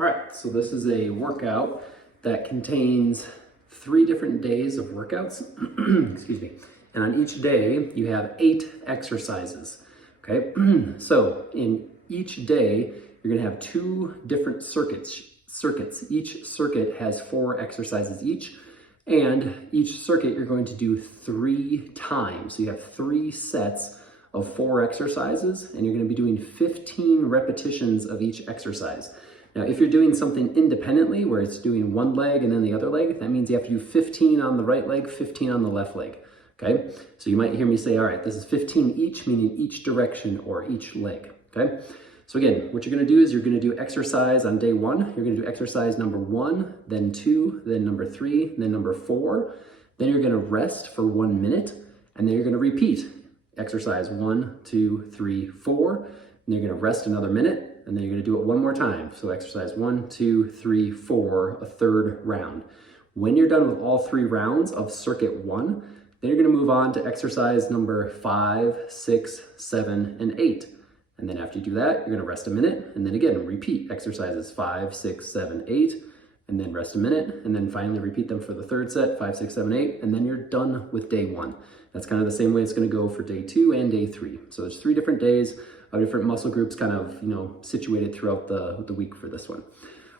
All right, so this is a workout that contains 3 different days of workouts, excuse me. And on each day, you have 8 exercises, okay? So in each day, you're gonna have 2 different circuits. Each circuit has 4 exercises each, and each circuit you're going to do 3 times. So you have 3 sets of 4 exercises, and you're gonna be doing 15 repetitions of each exercise. Now, if you're doing something independently, where it's doing one leg and then the other leg, that means you have to do 15 on the right leg, 15 on the left leg, okay? So you might hear me say, all right, this is 15 each, meaning each direction or each leg, okay? So again, what you're gonna do is you're gonna do exercise on day 1. You're gonna do exercise number 1, then 2, then number 3, then number 4. Then you're gonna rest for 1 minute, and then you're gonna repeat exercise 1, 2, 3, 4. And you're gonna rest another minute, and then you're gonna do it one more time. So exercise 1, 2, 3, 4, a 3rd round. When you're done with all 3 rounds of circuit 1, then you're gonna move on to exercise number 5, 6, 7, and 8. And then after you do that, you're gonna rest a minute, and then again, repeat exercises 5, 6, 7, 8, and then rest a minute, and then finally repeat them for the 3rd set, 5, 6, 7, 8, and then you're done with day 1. That's kind of the same way it's gonna go for day 2 and day 3. So there's 3 different days of different muscle groups kind of, situated throughout the week for this one.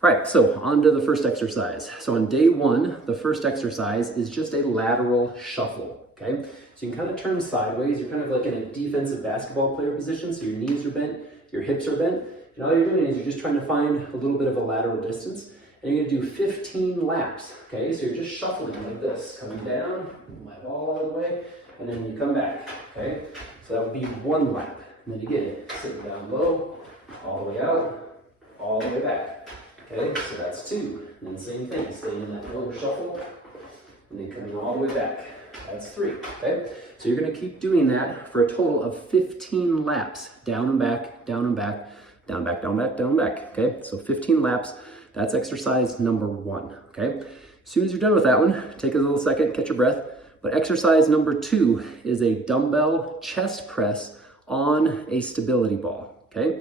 All right, so on to the first exercise. So on day 1, the first exercise is just a lateral shuffle, okay? So you can kind of turn sideways. You're kind of like in a defensive basketball player position. So your knees are bent, your hips are bent. And all you're doing is you're just trying to find a little bit of a lateral distance. And you're gonna do 15 laps, okay? So you're just shuffling like this, coming down, my ball all the way, and then you come back, okay? So that would be 1 lap. And then again, sitting down low, all the way out, all the way back. Okay, so that's 2. And then same thing, stay in that lower shuffle, and then coming all the way back. That's 3, okay? So you're gonna keep doing that for a total of 15 laps, down and back, down and back, down, back, down, back, down, back, okay? So 15 laps, that's exercise number 1, okay? As soon as you're done with that one, take a little second, catch your breath. But exercise number 2 is a dumbbell chest press on a stability ball, okay?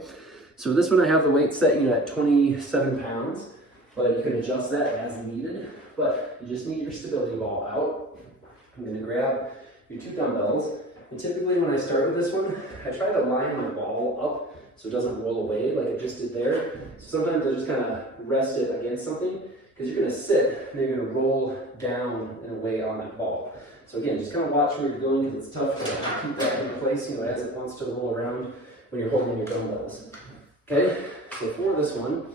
So this one I have the weight set at 27 pounds, but you can adjust that as needed, but you just need your stability ball out. I'm gonna grab your 2 dumbbells, and typically when I start with this one, I try to line my ball up so it doesn't roll away like it just did there. So sometimes I just kind of rest it against something, because you're gonna sit and you're gonna roll down and away on that ball. So again, just kind of watch where you're going, because it's tough to keep that in place, as it wants to roll around when you're holding your dumbbells. Okay, so for this one,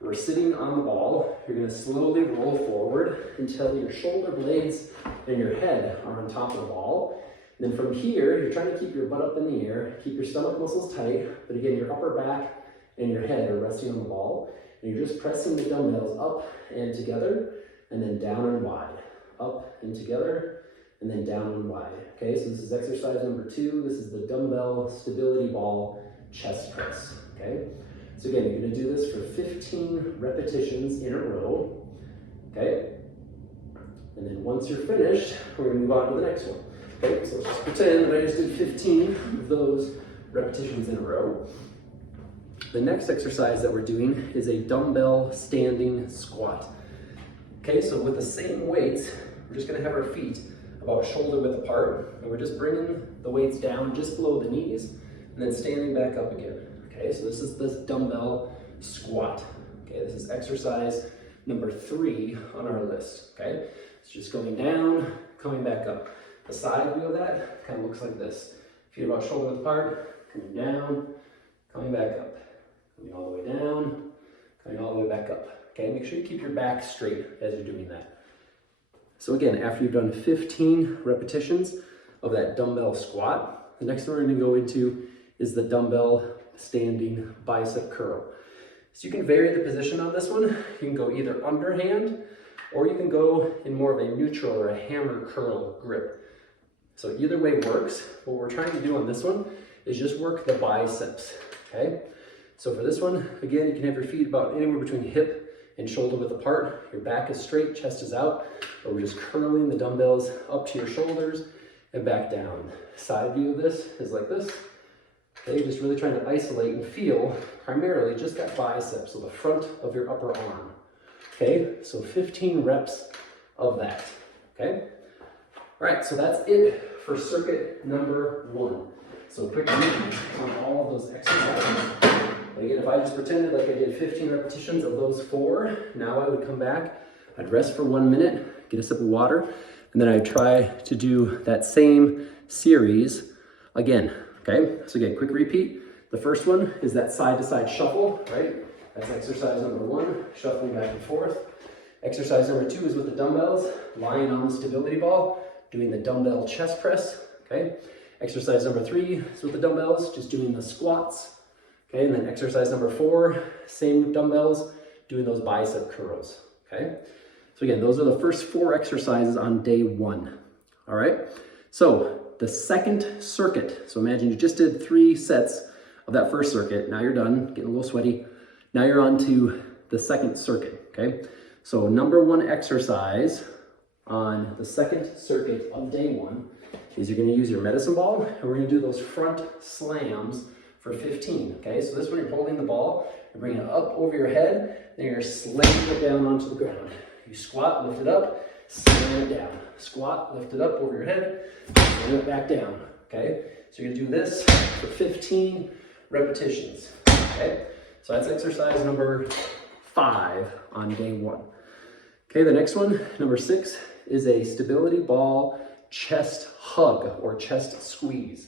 we're sitting on the ball. You're gonna slowly roll forward until your shoulder blades and your head are on top of the ball. And then from here, you're trying to keep your butt up in the air, keep your stomach muscles tight, but again, your upper back and your head are resting on the ball. And you're just pressing the dumbbells up and together, and then down and wide. Up and together, and then down and wide. Okay, so this is exercise number 2. This is the dumbbell stability ball chest press, okay? So again, you're gonna do this for 15 repetitions in a row, okay? And then once you're finished, we're gonna move on to the next one. Okay, so just pretend that I just did 15 of those repetitions in a row. The next exercise that we're doing is a dumbbell standing squat. Okay, so with the same weights, we're just gonna have our feet about shoulder width apart, and we're just bringing the weights down just below the knees, and then standing back up again. Okay, so this is this dumbbell squat. Okay, this is exercise number 3 on our list. Okay, it's just going down, coming back up. The side view of that kind of looks like this. Feet about shoulder width apart, coming down, coming back up, coming all the way down, coming all the way back up. Okay, make sure you keep your back straight as you're doing that. So again, after you've done 15 repetitions of that dumbbell squat, the next one we're gonna go into is the dumbbell standing bicep curl. So you can vary the position on this one. You can go either underhand, or you can go in more of a neutral or a hammer curl grip. So either way works. What we're trying to do on this one is just work the biceps, okay? So for this one, again, you can have your feet about anywhere between hip and shoulder width apart. Your back is straight, chest is out, but we're just curling the dumbbells up to your shoulders and back down. Side view of this is like this. Okay, just really trying to isolate and feel primarily just that bicep, so the front of your upper arm. Okay, so 15 reps of that. Okay, all right, so that's it for circuit number 1. So quick review on all of those exercises. Again, if I just pretended like I did 15 repetitions of those 4, now I would come back, I'd rest for 1 minute, get a sip of water, and then I'd try to do that same series again. Okay, so again, quick repeat. The first one is that side-to-side shuffle, right? That's exercise number 1, shuffling back and forth. Exercise number 2 is with the dumbbells, lying on the stability ball, doing the dumbbell chest press, okay? Exercise number 3 is with the dumbbells, just doing the squats, okay? And then exercise number 4, same with dumbbells, doing those bicep curls, okay? So again, those are the first 4 exercises on day 1, all right? So the second circuit, so imagine you just did 3 sets of that first circuit. Now you're done, getting a little sweaty. Now you're on to the second circuit, okay? So number 1 exercise on the second circuit of day 1 is you're gonna use your medicine ball, and we're gonna do those front slams for 15, okay? So this one, you're holding the ball, you're bringing it up over your head, then you're slamming it down onto the ground. You squat, lift it up, slam it down. Squat, lift it up over your head, slam it back down, okay? So you're gonna do this for 15 repetitions, okay? So that's exercise number 5 on day 1. Okay, the next one, number 6, is a stability ball chest hug or chest squeeze.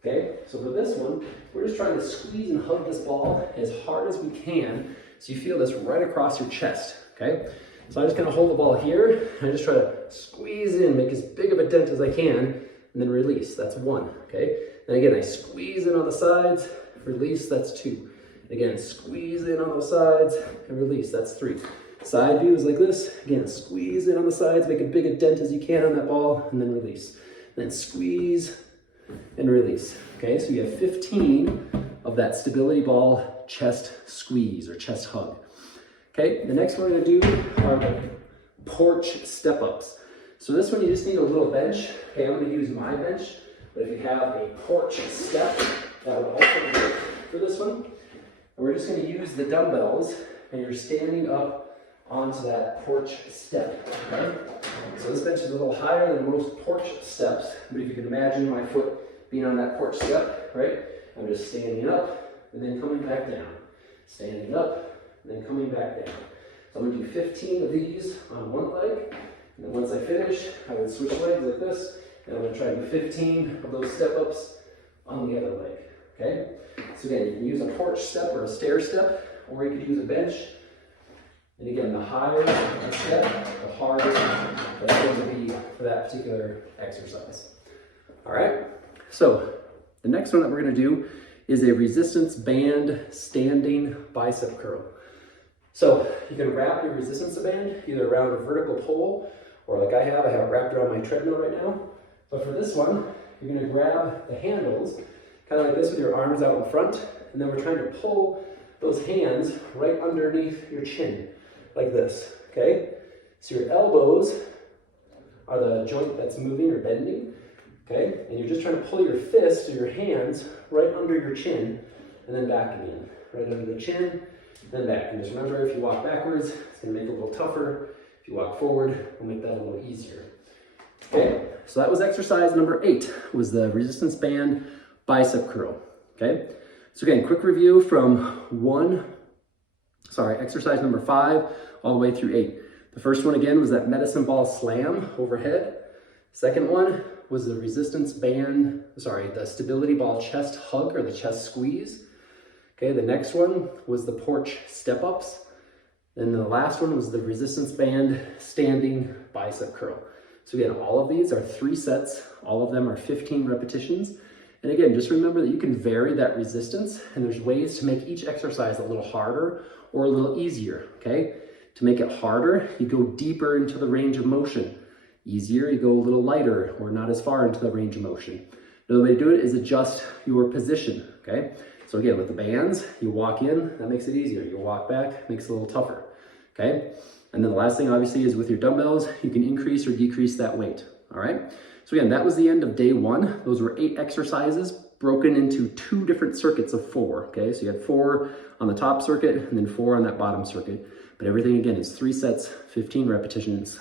Okay, so for this one, we're just trying to squeeze and hug this ball as hard as we can so you feel this right across your chest, okay? So I'm just gonna hold the ball here, and I just try to squeeze in, make as big of a dent as I can, and then release, that's 1, okay? Then again, I squeeze in on the sides, release, that's 2. Again, squeeze in on those sides, and release, that's 3. Side view is like this, again, squeeze in on the sides, make as big a dent as you can on that ball, and then release. Then squeeze and release, okay? So you have 15 of that stability ball chest squeeze or chest hug. Okay, the next one we're gonna do are the porch step ups. So this one you just need a little bench. Okay, I'm gonna use my bench, but if you have a porch step, that would also work for this one. And we're just gonna use the dumbbells, and you're standing up onto that porch step, okay? So this bench is a little higher than most porch steps, but if you can imagine my foot being on that porch step, right? I'm just standing up and then coming back down. Standing up, and then coming back down. So I'm gonna do 15 of these on one leg, and then once I finish, I would switch legs like this, and I'm gonna try to do 15 of those step ups on the other leg, okay? So again, you can use a porch step or a stair step, or you could use a bench. And again, the higher the step, the harder that's going to be for that particular exercise. All right, so the next one that we're gonna do is a resistance band standing bicep curl. So you can wrap your resistance band either around a vertical pole, or like I have it wrapped around my treadmill right now. But for this one, you're gonna grab the handles, kind of like this with your arms out in front, and then we're trying to pull those hands right underneath your chin, like this, okay? So your elbows are the joint that's moving or bending, okay? And you're just trying to pull your fists or your hands right under your chin, and then back again. Right under the chin, then back. And just remember, if you walk backwards, it's gonna make it a little tougher. If you walk forward, it'll make that a little easier. Okay, so that was exercise number 8, was the resistance band bicep curl, okay? So again, quick review from exercise number 5 all the way through 8. The first one again was that medicine ball slam overhead. Second one was the the stability ball chest hug or the chest squeeze. Okay, the next one was the porch step ups. And the last one was the resistance band standing bicep curl. So again, all of these are 3 sets. All of them are 15 repetitions. And again, just remember that you can vary that resistance, and there's ways to make each exercise a little harder or a little easier, okay? To make it harder, you go deeper into the range of motion. Easier, you go a little lighter or not as far into the range of motion. Another way to do it is adjust your position, okay? So again, with the bands, you walk in, that makes it easier. You walk back, makes it a little tougher, okay? And then the last thing obviously is with your dumbbells, you can increase or decrease that weight, all right? So again, that was the end of day 1. Those were 8 exercises broken into 2 different circuits of 4, okay? So you have 4 on the top circuit and then 4 on that bottom circuit. But everything again is 3 sets, 15 repetitions,